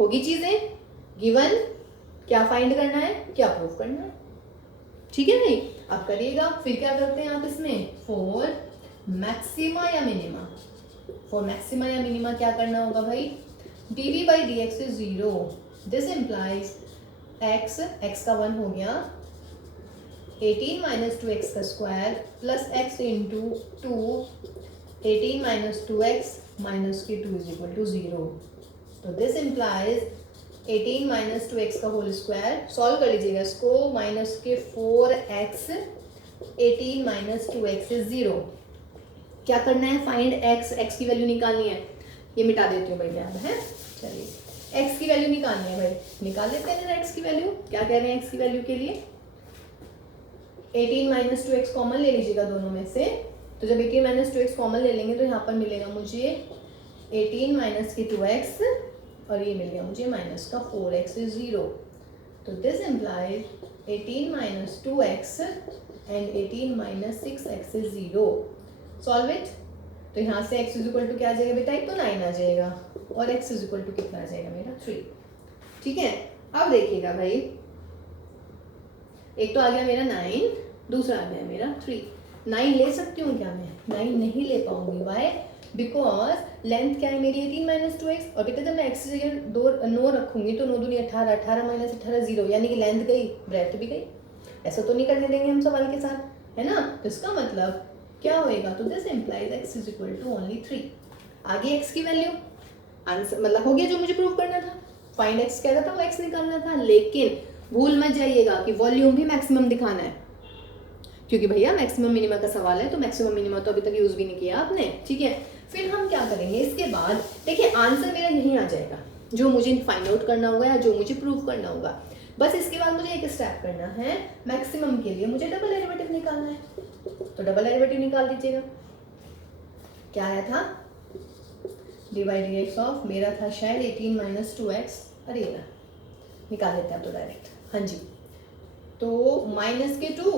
होगी चीजें गिवन, क्या फाइंड करना है, क्या प्रूव करना है। ठीक है भाई, अब करिएगा, फिर क्या करते हैं आप इसमें, फॉर मैक्सिमा या मिनिमा, फॉर मैक्सिमा या मिनिमा क्या करना होगा भाई, dv by dx is 0, this implies x, x का 1 हो गया, 18 माइनस 2x का square plus x into 2, 18 minus 2x minus के 2 इज इक्वल टू 0। तो दिस इम्प्लाइज 18 माइनस 2x का होल स्क्वायर, सॉल्व कर लीजिएगा इसको, माइनस के 4x, 18 माइनस 2x इज 0। क्या करना है, फाइंड x, x की वैल्यू निकालनी है, ये मिटा देती हूँ भाई याद है। चलिए x की वैल्यू निकालनी है भाई, निकाल लेते हैं जरा x की वैल्यू। क्या कह रहे हैं x की वैल्यू के लिए, 18 माइनस 2x कॉमन ले लीजिएगा दोनों में से। तो जब 18 माइनस 2x कॉमन ले लेंगे तो यहाँ पर मिलेगा मुझे 18 माइनस की 2x, और ये मिल गया मुझे माइनस का 4x इज 0। तो this implies 18 minus 2x and 18 minus 6x is 0। Solve it, तो यहाँ से x इज इक्वल टू क्या आ जाएगा बेटा, एक तो 9 आ जाएगा, और x इज इक्वल टू कितना आ जाएगा मेरा 3। ठीक है, अब देखिएगा भाई, एक तो आ गया मेरा 9, दूसरा आ गया मेरा 3। 9 ले सकती हूँ क्या मैं, 9 नहीं ले पाऊंगी, वाई, बिकॉज लेंथ क्या है मेरी 18 माइनस 2x, और बेटा जब मैं x की जगह 9 रखूंगी तो 9 दूनी 18, 18 माइनस 18 0, यानी कि लेंथ गई, ब्रेड्थ भी गई। ऐसा तो नहीं करने देंगे हम सवाल के साथ, है ना। तो इसका मतलब क्या होएगा, तो this implies x is equal to only 3। आगे x की वैल्यू, आंसर मतलब हो गया जो मुझे प्रूव करना था, फाइंड x कह रहा था, वो x निकालना था। लेकिन भूल मत जाइएगा कि वॉल्यूम भी मैक्सिमम दिखाना है, क्योंकि भैया मैक्सिमम मिनिमा का सवाल है, तो मैक्सिमम मिनिमा तो अभी तक यूज भी नहीं किया आपने। ठीक है, फिर हम क्या करेंगे इसके बाद, देखिए आंसर मेरा यहीं आ जाएगा, जो मुझे फाइंड आउट करना होगा या जो मुझे प्रूव करना होगा। बस इसके बाद मुझे एक स्टेप करना है, मैक्सिमम के लिए मुझे डबल डेरिवेटिव निकालना है। तो डबल डेरिवेटिव निकाल दीजिएगा, क्या आया था, D by D x of, मेरा था शायद 18 माइनस 2x, अरे ना निकाल लेते हैं तो डायरेक्ट, हाँ जी, तो माइनस के 2,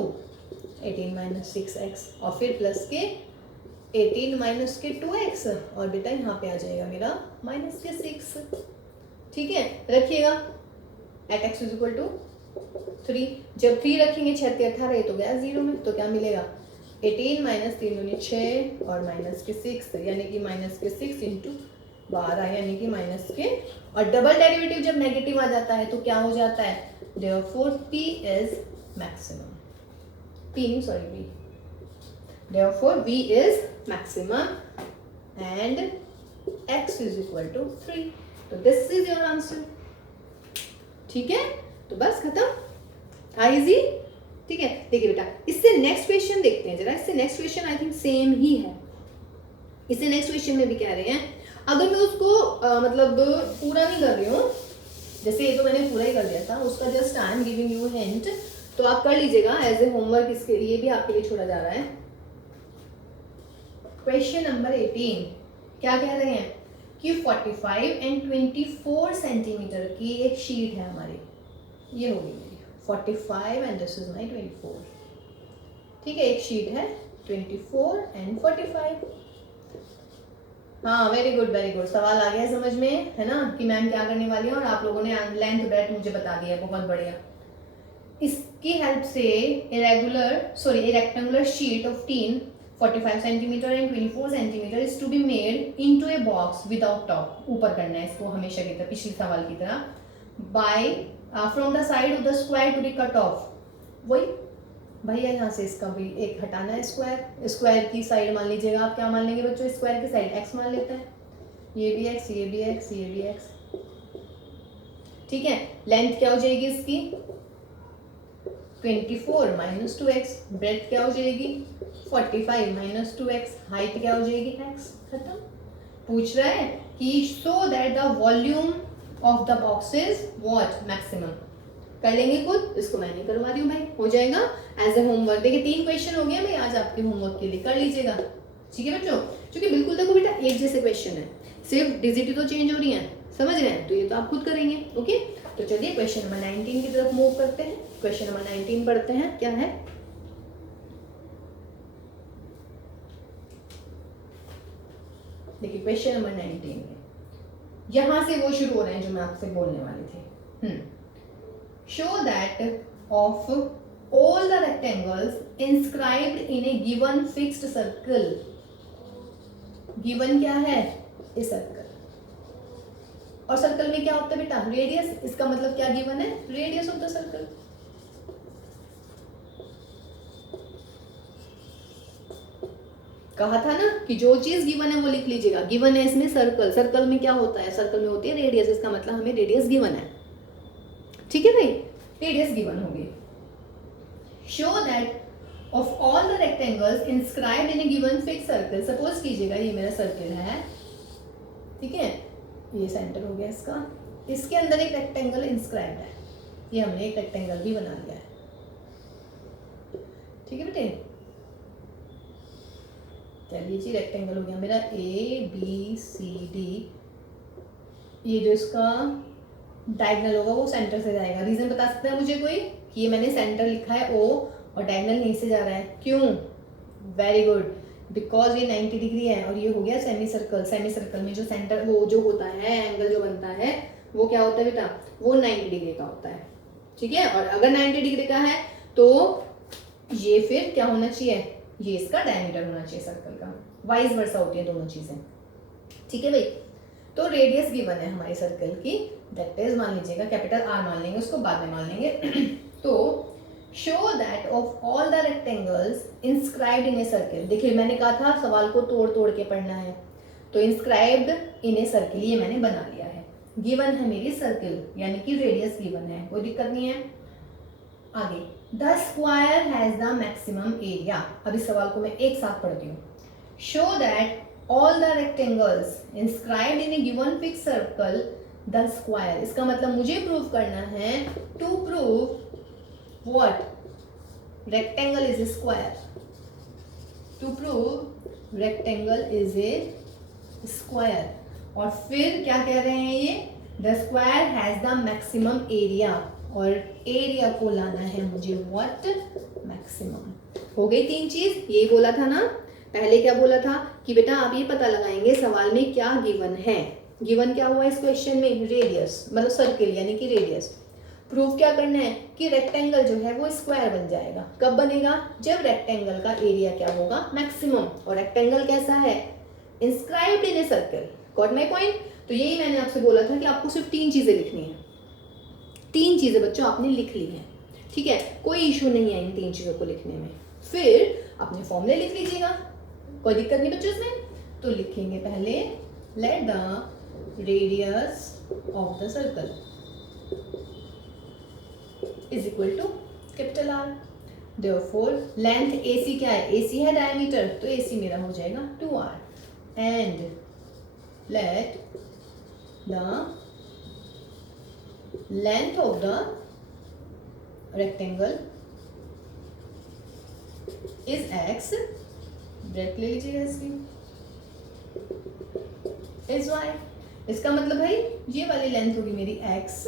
18 माइनस 6x, और फिर प्लस के 18 माइनस के 2x, और बेटा यहाँ पे आ जाएगा मेरा माइनस के 6। ठीक है, रखिएगा at x is equal to 3। जब 3 रखेंगे 6 3 18, तो गया 0 में, तो क्या मिलेगा 18 माइनस 3 दूनी 6 और माइनस के 6 यानी कि माइनस के 6 इंटू 12 यानी कि माइनस के, और डबल डेरिवेटिव जब नेगेटिव आ जाता है तो क्या हो जाता है, therefore p is maximum, p नहीं sorry v, therefore v is maximum and x is equal to 3। तो दिस इज योर आंसर। ठीक है, तो बस खत्म, इजी। ठीक है, देखिए बेटा इससे नेक्स्ट क्वेश्चन देखते हैं जरा। इससे next question I think same ही है। इससे नेक्स्ट क्वेश्चन में भी कह रहे हैं, अगर मैं उसको मतलब पूरा नहीं कर रही हूँ, जैसे ये तो मैंने पूरा ही कर दिया था, उसका just I am giving you hint, तो आप कर लीजिएगा एज ए होमवर्क, इसके लिए भी आपके लिए छोड़ा जा रहा है। क्वेश्चन नंबर 18 क्या कह रहे हैं कि 45 एंड 24 सेंटीमीटर की एक शीट है हमारी, ये होगी मेरी 45 एंड दिस इज माई 24। ठीक है, एक शीट है 24 एंड 45। हाँ वेरी गुड वेरी गुड, सवाल आ गया समझ में, है ना कि मैम क्या करने वाली है, और आप लोगों ने लेंथ ब्रेथ मुझे बता दिया, बहुत बढ़िया। इसकी हेल्प से a rectangular sheet of tin 45 centimetre and 24 centimetre is to be made into a box without top. ऊपर करना है इसको हमेशा की तरह, पिछले सवाल की तरह। By from the side of the square to be cut off. वही भैया यहाँ से इसका भी एक हटाना है स्क्वायर। स्क्वायर की साइड मान लीजिएगा आप, क्या मान लेंगे बच्चों, स्क्वायर की साइड एक्स मान लेते हैं, ये भी एक्स, ये भी एक्स, ये भी एक्स। ठीक है, लेंथ क्या हो जाएगी इसकी 24 माइनस 2x, ब्रेथ क्या हो जाएगी 45 माइनस 2x, हाइट क्या हो जाएगी x। खत्म। पूछ रहा है कि सो that the volume of the box is what maximum. कर लेंगे खुद, इसको मैं नहीं करवा रही हूँ भाई, हो जाएगा एज ए होमवर्क। देखिए 3 क्वेश्चन हो गया भाई आज आपके होमवर्क के लिए, कर लीजिएगा। ठीक है बच्चों, क्योंकि बिल्कुल देखो बेटा एक जैसे क्वेश्चन है, सिर्फ डिजिट तो चेंज हो रही है, समझ रहे हैं, तो ये तो आप खुद करेंगे। ओके, तो चलिए क्वेश्चन नंबर 19 की तरफ मूव करते हैं। क्वेश्चन नंबर 19 पढ़ते हैं, क्या है। देखिए क्वेश्चन नंबर 19 में यहां से वो शुरू हो रहे हैं जो मैं आपसे बोलने वाली थी। Show that of all the rectangles inscribed in a given fixed circle. Given क्या है, ए सर्कल, और सर्कल में क्या होता है बेटा, रेडियस। इसका मतलब क्या गिवन है, रेडियस ऑफ द सर्कल। कहा था ना कि जो चीज गिवन है वो लिख लीजिएगा। गिवन है इसमें सर्कल, सर्कल में क्या होता है, सर्कल में होती है रेडियस, इसका मतलब हमें रेडियस गिवन है। ठीक है भाई, रेडियस गिवन होगी। Show that of all the rectangles inscribed in a given fix circle. Suppose कीजिएगा ये मेरा सर्कल है, ठीक है, ये सेंटर हो गया इसका, इसके अंदर एक रेक्टेंगल इंस्क्राइब्ड है, ये हमने एक रेक्टेंगल भी बना लिया है। ठीक है बेटे, चलिए जी रेक्टेंगल हो गया मेरा ABCD। ये जो इसका डायगोनल होगा वो सेंटर से जाएगा। रीजन बता सकता है मुझे कोई कि ये मैंने सेंटर लिखा है O और डायगोनल यहीं से जा रहा है, क्यों। वेरी गुड, बिकॉज ये 90 डिग्री है और ये हो गया सेमी सर्कल। सेमी सर्कल में जो सेंटर वो जो होता है, एंगल जो बनता है वो क्या होता है बेटा, वो 90 डिग्री का होता है। ठीक है, और अगर 90 डिग्री का है तो ये फिर क्या होना चाहिए, ये इसका डायमीटर होना चाहिए सर्कल का। वाइस वर्सा होती है दोनों चीजें। ठीक है भाई, तो रेडियस गिवन है हमारी सर्कल की, दैट इज मान लीजिएगा कैपिटल R मान लेंगे, उसको बाद में मान लेंगे। तो show that of all the rectangles inscribed in a circle. देखिए मैंने कहा था सवाल को तोड़ तोड़ के पढ़ना है, तो इंस्क्राइब्ड इन ए सर्कल ये मैंने बना लिया है। गिवन है मेरी सर्कल, यानी कि रेडियस गिवन है, कोई दिक्कत नहीं है। आगे, the square has the maximum area. अब इस सवाल को मैं एक साथ पढ़ती हूँ। Show that all the rectangles inscribed in a given fix circle the square. इसका मतलब मुझे प्रूव करना है, to prove what, rectangle is a square. To prove rectangle is a square, और फिर क्या कह रहे हैं ये, the square has the maximum area, और एरिया को लाना है मुझे व्हाट, मैक्सिमम। हो गई 3 चीज, यही बोला था ना पहले। क्या बोला था कि बेटा आप ये पता लगाएंगे सवाल में क्या गिवन है। गिवन क्या हुआ इस क्वेश्चन में, रेडियस मतलब सर्किल यानी कि रेडियस। प्रूफ क्या करना है कि रेक्टेंगल जो है वो स्क्वायर बन जाएगा। कब बनेगा, जब रेक्टेंगल का एरिया क्या होगा, मैक्सिमम। और रेक्टेंगल कैसा है, inscribed in a circle. Got my point. तो यही मैंने आपसे बोला था कि आपको सिर्फ 3 चीजें लिखनी है। 3 चीजें बच्चों आपने लिख ली हैं, ठीक है, कोई इशू नहीं है इन 3 चीजों को लिखने में। फिर अपने फॉर्मूले लिख लीजिएगा, कोई दिक्कत नहीं बच्चों इसमें। तो लिखेंगे पहले, let the radius of the circle is equal to capital R. Therefore length AC क्या है, AC है डायमीटर, तो AC मेरा हो जाएगा 2r। And let the length of the rectangle is x, break ले लीजिएगा इसकी, इज y। इसका मतलब भाई ये वाली लेंथ होगी मेरी x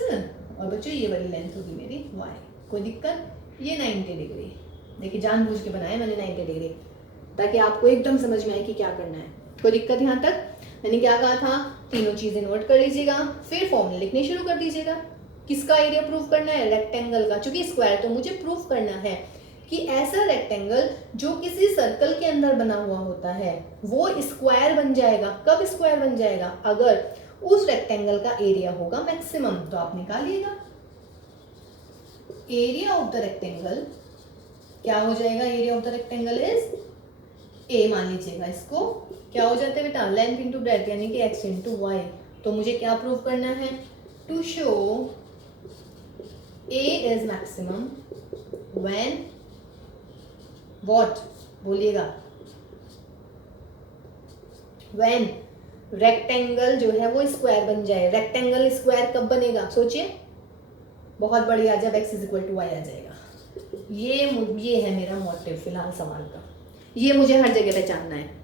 और बच्चों ये वाली लेंथ होगी मेरी y। कोई दिक्कत, ये 90 डिग्री, देखिए जानबूझ के बनाया मैंने 90 डिग्री ताकि आपको एकदम समझ में आए कि क्या करना है। कोई दिक्कत यहाँ तक। मैंने क्या कहा था, तीनों चीजें नोट कर लीजिएगा, फिर फॉर्मूले लिखने शुरू कर दीजिएगा। किसका एरिया प्रूफ करना है, रेक्टेंगल का। चूंकि स्क्वायर तो मुझे प्रूफ करना है कि ऐसा रेक्टेंगल जो किसी सर्कल के अंदर बना हुआ होता है वो स्क्वायर बन जाएगा। कब स्क्वायर बन जाएगा, अगर उस रेक्टेंगल का एरिया होगा मैक्सिमम। तो आप निकालिएगा एरिया ऑफ द रेक्टेंगल क्या हो जाएगा, area of the rectangle is ए मान लीजिएगा। इसको क्या हो जाता है बेटा, लेंथ इंटू ब्रेथ यानी कि x इंटू वाई। तो मुझे क्या प्रूव करना है, to show a is maximum when what, बोलिएगा, व्हेन रेक्टेंगल जो है वो स्क्वायर बन जाए। रेक्टेंगल स्क्वायर कब बनेगा, सोचिए, बहुत बढ़िया, जब x is equal to y आ जाएगा। ये है मेरा मोटिव फिलहाल सवाल का, ये मुझे हर जगह पहचानना है।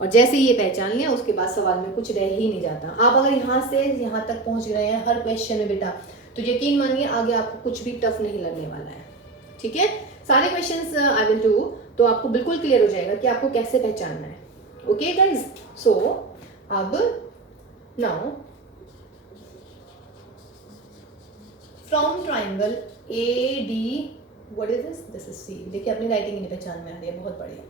और जैसे ये पहचान लिया उसके बाद सवाल में कुछ रह ही नहीं जाता। आप अगर यहाँ से यहाँ तक पहुँच रहे हैं हर क्वेश्चन में बेटा, तो यकीन मानिए आगे आपको कुछ भी टफ नहीं लगने वाला है। ठीक है, सारे क्वेश्चंस आई विल डू, तो आपको बिल्कुल क्लियर हो जाएगा कि आपको कैसे पहचानना है। ओके गाइज, सो अब now from triangle AD, what is this, this is C। देखिए अपनी राइटिंग नहीं पहचान में आ रही है, बहुत बढ़िया।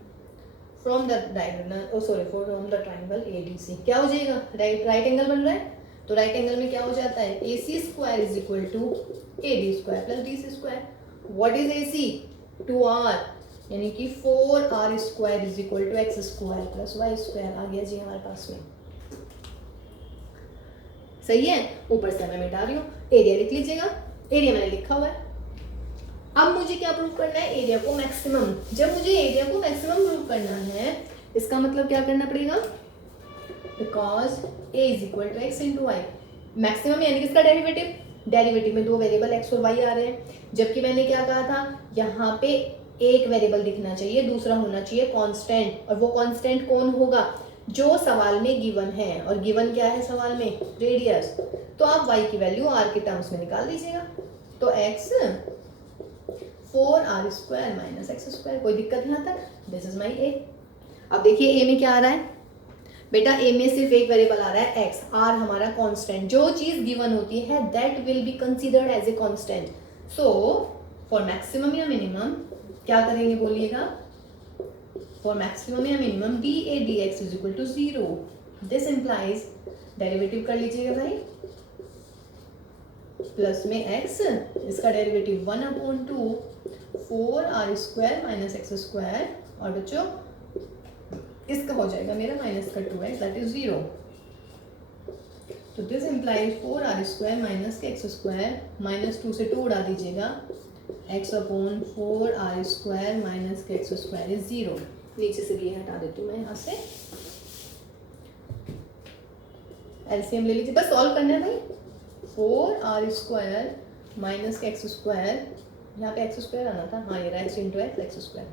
From the diagonal, sorry, from the triangle ADC क्या हो जाएगा, राइट एंगल बन रहा है। तो राइट एंगल में क्या हो जाता है, AC square is equal to AD square plus DC square. What is AC, 2r, यानी कि 4r square is equal to x square plus y square. आ गया जी हमारे पास में, सही है। ऊपर से मैं मिटा रही हूँ, एरिया लिख लीजिएगा, एरिया मैंने लिखा हुआ है। अब मुझे क्या प्रूव करना है, एरिया को मैक्सिमम। जब मुझे एरिया को मैक्सिमम प्रूव करना है, इसका मतलब क्या करना पड़ेगा, because a is equal to x into y. Maximum यानी कि इसका डेरिवेटिव, डेरिवेटिव में 2 वेरिएबल x और y आ रहे हैं। जबकि मैंने क्या कहा था, यहाँ पे एक वेरिएबल दिखना चाहिए, दूसरा होना चाहिए कांस्टेंट। और वो कांस्टेंट कौन होगा, जो सवाल में गिवन है। और गिवन क्या है सवाल में, रेडियस। तो आप y की वैल्यू r के टर्म्स में निकाल दीजिएगा। तो x 4r square minus x square. कोई दिक्कत यहाँ तक, दिस इज माई a। अब देखिए a में क्या आ रहा है बेटा, a में सिर्फ एक वेरिएबल आ रहा है x, r हमारा कांस्टेंट। जो चीज गिवन होती है that will be considered as a constant. So for maximum या मिनिमम क्या करेंगे, बोलिएगा, फॉर मैक्सिमम या minimum dA dx is equal to 0। This implies, derivative कर लीजिएगा भाई, प्लस में x, इसका derivative 1/2 4r square minus x square. और बच्चों इसका हो जाएगा मेरा माइनस का 2x दैट इज 0। तो this implies 4r square minus के एक्स स्क्वायर, माइनस 2 से 2 उड़ा दीजिएगा, x/4r स्क्वायर माइनस के एक्स स्क्वायर इज 0। नीचे से भी हटा देती हूँ मैं यहाँ से, एलसीएम ले लीजिए, बस सॉल्व करना है भाई। 4r स्क्वायर माइनस के एक्स स्क्वायर, यहाँ पे एक्स स्क्वायर आना था, हाँ ये रहा x into x square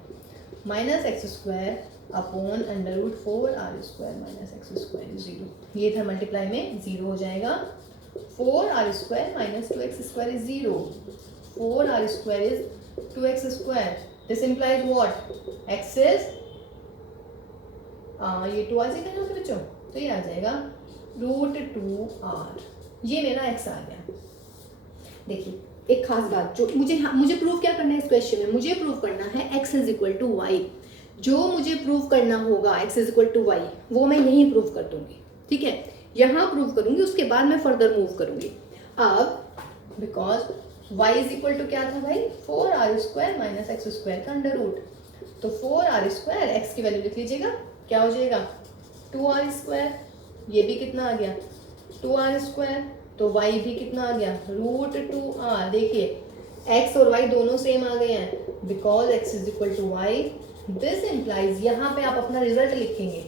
minus x square upon √4r square minus x square is 0। ये था मल्टीप्लाई में 0 हो जाएगा। 4r square minus 2x square is 0। 4r square is 2x square. This implies what, x is ये 2 आ जाएगा यहाँ पे बच्चों, तो ये आ जाएगा √2r, ये मेरा x आ गया। देखिए एक खास बात जो मुझे प्रूव क्या करना है इस क्वेश्चन में, मुझे प्रूव करना है x is equal to y. जो मुझे प्रूव करना होगा x is equal to y वो मैं यहीं प्रूव कर दूंगी, ठीक है, यहाँ प्रूव करूंगी, उसके बाद मैं फर्दर मूव करूंगी। अब because y is equal to क्या था भाई, 4r² माइनस x² का अंडर रूट, तो 4r², x की वैल्यू लिख लीजिएगा, क्या हो जाएगा 2r², ये भी कितना आ गया 2r², तो y भी कितना आ गया √2r। देखिए x और y दोनों सेम आ गए हैं, because x is equal to y, this implies, यहाँ पे आप अपना रिजल्ट लिखेंगे,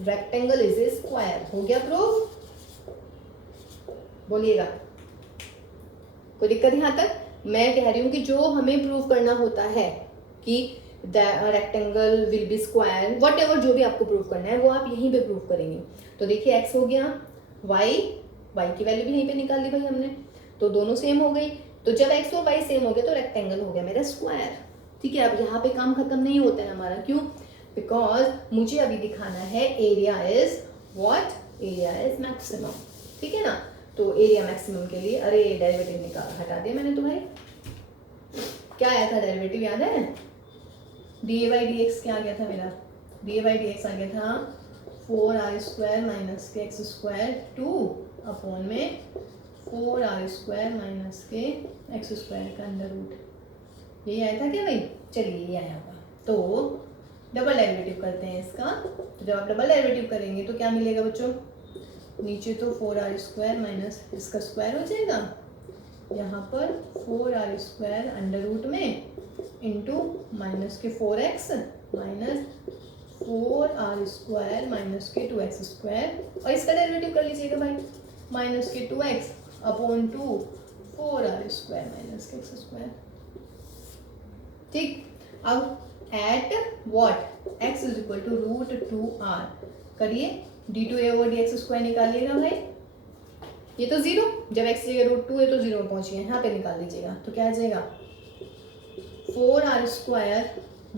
रेक्टेंगल इज ए स्क्वायर। हो गया प्रूफ, बोलिएगा कोई दिक्कत यहाँ तक? मैं कह रही हूँ कि जो हमें प्रूव करना होता है कि the rectangle will be square, what ever जो भी आपको प्रूव करना है वो आप यहीं पे प्रूव करेंगे। तो देखिए x हो गया, y की वैल्यू भी यहीं पे निकाल ली भाई हमने, तो दोनों सेम हो गई। तो जब x और y सेम हो गए तो रेक्टेंगल हो गया मेरा स्क्वायर, ठीक है। अब यहाँ पे काम खत्म नहीं होता है हमारा, क्यों? बिकॉज मुझे अभी दिखाना है area is what, area is maximum, ठीक है ना। तो एरिया मैक्सिमम के लिए, अरे डेरिवेटिव निकाल हटा दिया मैंने, तो भाई क्या आया था डेरिवेटिव याद है? dy/dx क्या आ गया था मेरा, dy/dx आ गया था 4r² माइनस के x² 2 अपॉन में 4r² माइनस के x² का अंडर रूट, यही आया था क्या भाई? चलिए ये आया होगा। तो डबल डेरिवेटिव करते हैं इसका, तो जब आप डबल डेरिवेटिव करेंगे तो क्या मिलेगा बच्चों, नीचे तो 4r² माइनस इसका स्क्वायर हो जाएगा, यहाँ पर 4r² अंडर रूट में इंटू माइनस के 4x माइनस 4r² माइनस के 2x², और इसका डेरिवेटिव कर लीजिएगा भाई, माइनस के 2x अपॉन 2 4r² माइनस के x², ठीक। अब at what x is equal to √2r करिए, d2a ओवर dx² निकालिएगा भाई, ये तो जीरो, जब x जगह √2 है तो जीरो में पहुंच गए, यहाँ पे निकाल लीजिएगा, तो क्या आ जाएगा 4r²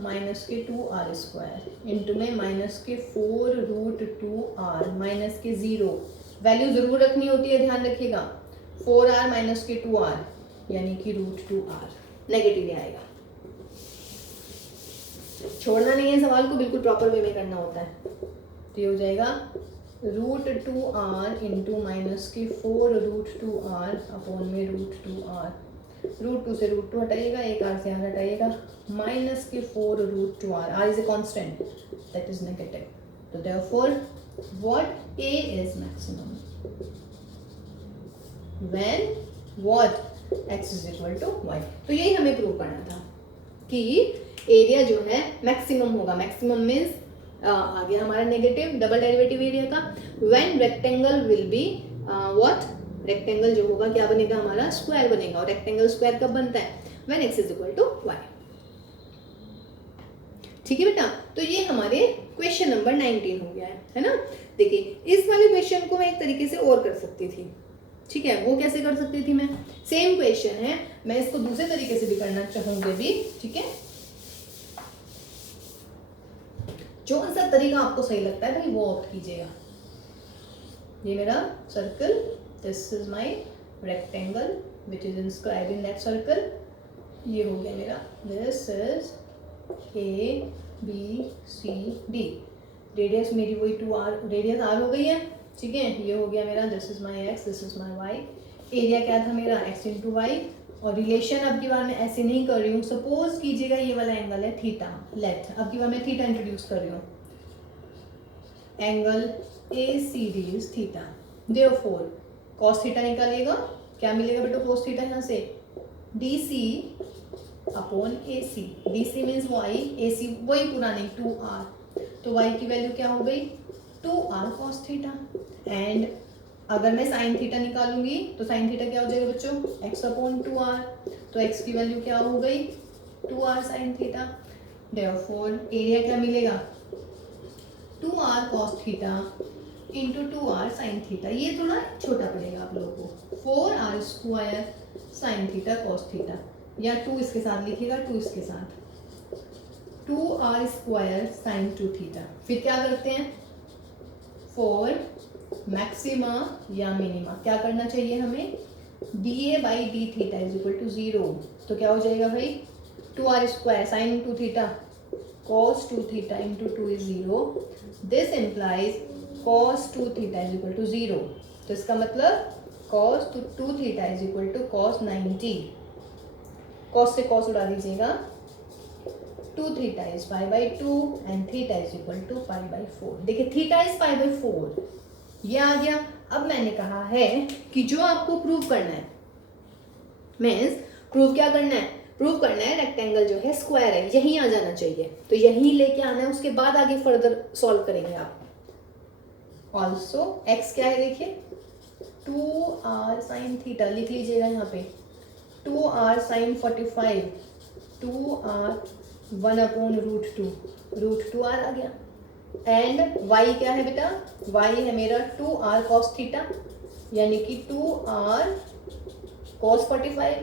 माइनस के 2r² इंटू में माइनस के 4√2r माइनस के 0, वैल्यू जरूर रखनी होती है, ध्यान रखिएगा, 4r माइनस के 2r यानी कि √2r, नेगेटिव आएगा, छोड़ना नहीं है सवाल को, बिल्कुल प्रॉपर वे में करना होता है। तो ये हो जाएगा √2r इंटू माइनस के 4√2r अपॉन में √2r, √2 से √2 हटाइएगा, एक r से r हटाइएगा, माइनस के 4√2r, r is a constant that is negative, तो therefore what a is maximum when what x is equal to y। तो यही हमें प्रूव करना था कि एरिया जो है मैक्सिमम होगा, मैक्सिमम मीन्स आ गया हमारा नेगेटिव डबल डेरिवेटिव एरिया का, when rectangle will be what, rectangle जो होगा क्या बनेगा हमारा, स्क्वायर बनेगा, और रेक्टेंगल स्क्वायर कब बनता है, when x is equal to y, ठीक है बेटा। तो ये हमारे क्वेश्चन नंबर 19 हो गया है ना। देखिए इस वाले क्वेश्चन को मैं एक तरीके से और कर सकती थी, ठीक है, वो कैसे कर सकती थी मैं, सेम क्वेश्चन है, मैं इसको दूसरे तरीके से भी करना चाहूंगी भी, ठीक है, जो सा तरीका आपको सही लगता है भाई वो ऑप्ट कीजिएगा। ये मेरा circle, this is my rectangle which is inscribed in that circle, ये हो गया मेरा, दिस इज ABCD, रेडियस मेरी वही 2r, रेडियस r हो गई है, ठीक है, ये हो गया मेरा, this is my x, this is my y, area क्या था मेरा x इंटू वाई, और रिलेशन अब की बार मैं ऐसे नहीं कर रही हूँ, सपोज कीजिएगा ये वाला एंगल है थीटा, लेट, अब की बार मैं थीटा इंट्रोड्यूस कर रही हूँ, angle ACD is theta, therefore cos theta निकालिएगा, क्या मिलेगा बेटा cos थीटा, यहाँ से DC upon AC, DC means y, AC वही पुरानी 2r, तो y की वैल्यू क्या हो गई 2r cos थीटा, एंड अगर मैं साइन थीटा निकालूंगी तो साइन थीटा क्या हो जाएगा बच्चों, x अपॉन 2r, तो x की वैल्यू क्या हो गई 2r sine theta, therefore area क्या मिलेगा 2r cos theta into 2r sine theta, ये थोड़ा छोटा पड़ेगा आप लोगों को, 4r² sine theta cos theta, या 2 इसके साथ लिखिएगा, 2 इसके साथ 2r² साइन 2 थीटा, फिर क्या करते हैं फॉर मैक्सिमा या मिनिमा क्या करना चाहिए हमें, dA by d theta is equal to 0। तो क्या हो जाएगा भाई, 2r² sine 2 theta cos 2 theta into 2 is 0। This implies cos 2 theta is equal to 0। तो इसका मतलब cos 2 theta is equal to cos 90। cos से cos उड़ा दीजिएगा, 2 theta is pi by 2 and theta is equal to pi by 4। देखिए थीटा इज पाई बाई 4 ये आ गया। अब मैंने कहा है कि जो आपको प्रूव करना है, मीन्स प्रूव क्या करना है, प्रूव करना है रेक्टेंगल जो है स्क्वायर है, यहीं आ जाना चाहिए। तो यहीं लेके आना है, उसके बाद आगे फर्दर सॉल्व करेंगे आप। ऑल्सो x क्या है देखिए, 2r साइन थीटा लिख लीजिएगा यहाँ पे, 2r साइन 45, 2r 1/√2, √2r आ गया। एंड y क्या है बेटा, y है मेरा 2r cos थीटा, यानी कि 2r cos 45,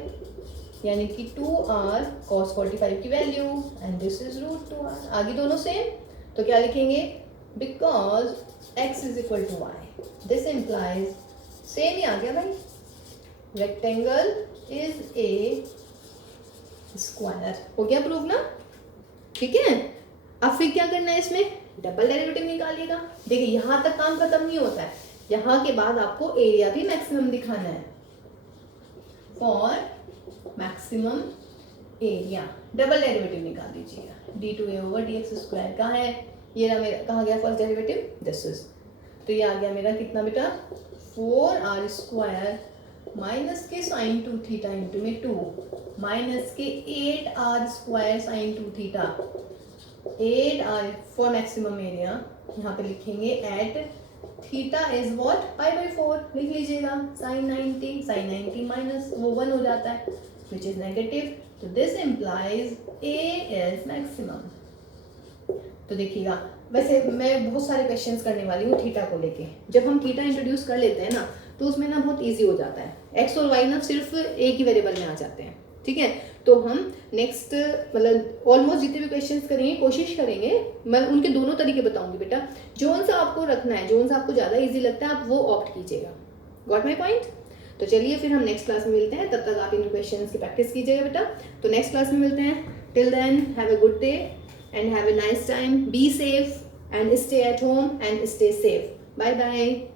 यानी कि 2r cos 45 की value, and this is √2r। आगे दोनों सेम, तो क्या लिखेंगे, because x is equal to y, this implies same ही आ गया भाई, रेक्टेंगल इज ए स्क्वायर। हो गया प्रूव ना, ठीक है। अब फिर क्या करना है, इसमें डबल डेरिवेटिव निकालिएगा। देखिए यहाँ तक काम खत्म नहीं होता है, यहाँ के बाद आपको एरिया भी मैक्सिमम दिखाना है। For maximum area double derivative निकाल दीजिएगा, d2a/dx² कहाँ है, ये रहा मेरा, कहाँ गया फर्स्ट डेरिवेटिव, दिस इज। तो ये आ गया मेरा कितना बेटा, 4r² माइनस के साइन 2 थीटा इंटू में 2 माइनस के 8r² sine 2 theta, 8r for maximum area, यहाँ पे लिखेंगे एट थीटा इज व्हाट, π/4 लिख लीजिएगा, साइन 90 माइनस वो 1 हो जाता है विच इज नेगेटिव। तो this implies a is maximum. तो देखिएगा, वैसे मैं बहुत सारे क्वेश्चंस करने वाली हूँ थीटा को लेके। जब हम थीटा इंट्रोड्यूस कर लेते हैं ना, तो उसमें ना बहुत इजी हो जाता है, एक्स और वाई ना सिर्फ एक ही वेरिएबल में आ जाते हैं, ठीक है। तो हम नेक्स्ट मतलब ऑलमोस्ट जितने भी क्वेश्चंस करेंगे, कोशिश करेंगे, मैं उनके दोनों तरीके बताऊंगी बेटा, जोन सा आपको रखना है, जोन सा आपको ज़्यादा इजी लगता है आप वो ऑप्ट कीजिएगा। Got my point. तो चलिए फिर हम नेक्स्ट क्लास में मिलते हैं, तब तक आप इन क्वेश्चंस की प्रैक्टिस कीजिएगा बेटा। तो नेक्स्ट क्लास में मिलते हैं, till then have a good day and have a nice time, be safe and stay at home and stay safe. Bye bye.